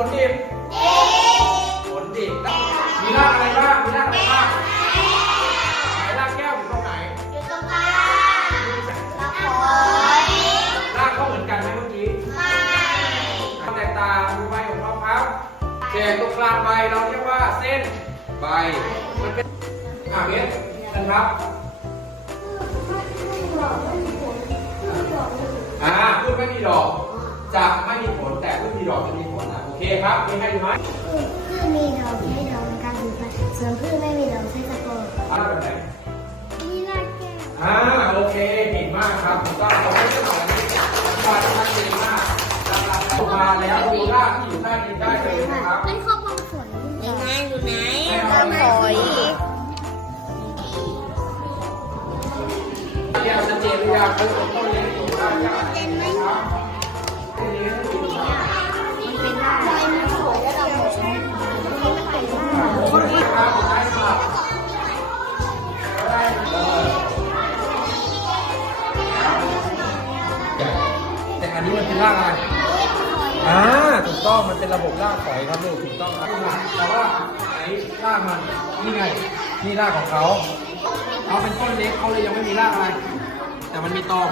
ผลดิบผลดิบมีรากอะไรบ้างมีรากอะไรบ้างไรากแก้วอยู่ตรงไหนอยู่ตรากลาเขาเหมือนกันไหมเมื่อกี้ไม่วามแตกต่างดูใบของเขาครับเศษตรงกลางใบเราเรียกว่าเส้นใบมันเป็นอ่าเบสนะครับอ่าพูดไม่มีดอกจก ใครอยู่ไหมพืชมีดอกใช้ดอกในการปลูกพันธุ์ส่วนพืชไม่มีดอกใช้ตะโกนอ่าแบบไหนมีรากแก้วอ่าโอเคเก่งมากครับถูกต้องเราไม่ได้หน่อยนี้วาดชัดเจนมากนะครับมาแล้วดูรากที่อยู่ใต้ดินได้เลยนะครับไม่ครอบวงสวยในงานอยู่ไหนต้นหอยเรียกชัดเจนหรือยังคือต้นเล็กอยู่ร คือรากอะไรอ่าถูกต้องมันเป็นระบบรากฝอยครับลูกถูกต้องครับแต่ว่าไหนรากมันนี่ไงนี่รากของเขาเขาเป็นต้นเล็กเขาเลยยังไม่มีรากอะไร แต่มันมีตอ